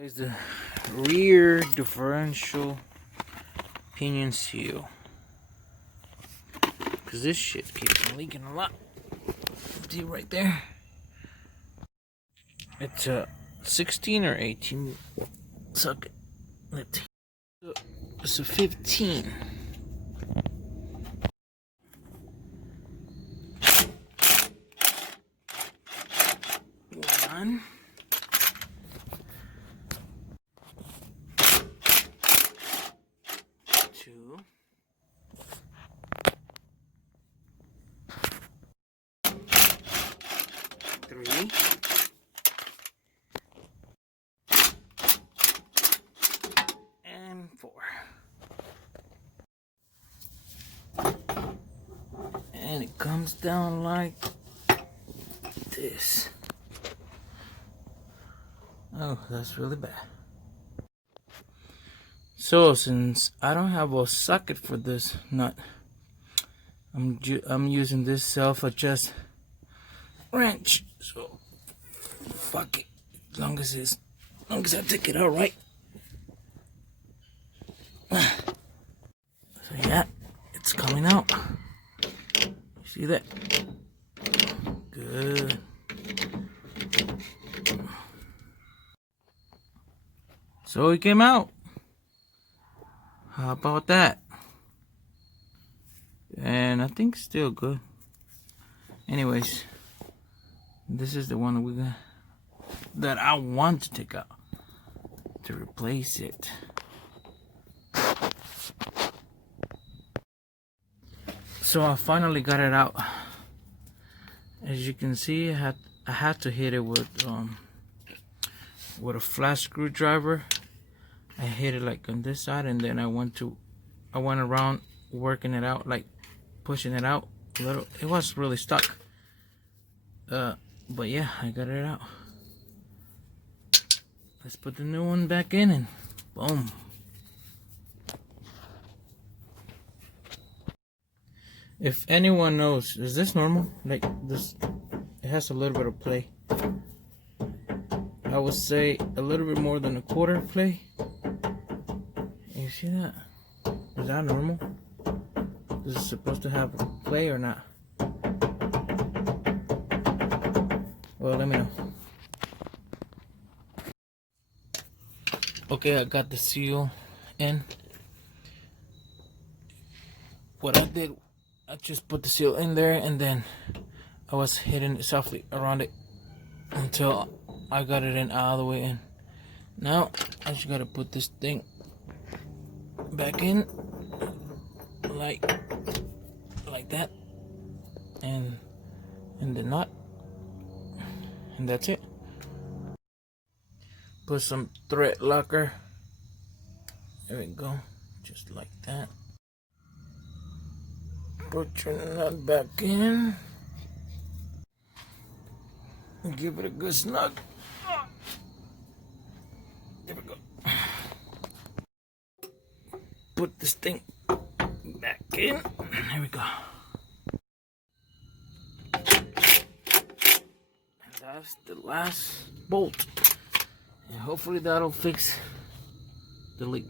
Is the rear differential pinion seal, because this shit keeps leaking a lot. See right there, it's a 16 or 18 socket. It's a 15. One. Two. Three. And four. And it comes down like this. Oh, that's really bad. So since I don't have a socket for this nut, I'm using this self-adjust wrench. So fuck it. As long as I take it out right. So yeah, it's coming out. See that? Good. So it came out. How about that? And I think still good. Anyways, this is the one that I want to take out to replace it. So I finally got it out. As you can see, I had to hit it with a flat screwdriver. I hit it like on this side, and then I went around working it out, like pushing it out a little. It was really stuck. But yeah, I got it out. Let's put the new one back in, and boom. If anyone knows, is this normal? Like this, it has a little bit of play. I would say a little bit more than a quarter play. You see that? Is that normal? Is it supposed to have play or not? Well, let me know. Okay, I got the seal in. What I did, I just put the seal in there, and then I was hitting it softly around it until I got it in all the way in. Now I just gotta put this thing back in like that, and the nut, and that's it. Put some thread locker. There we go, just like that. Put your nut back in. Give it a good snug. There we go. Put this thing back in. There we go. And that's the last bolt. And hopefully that'll fix the leak.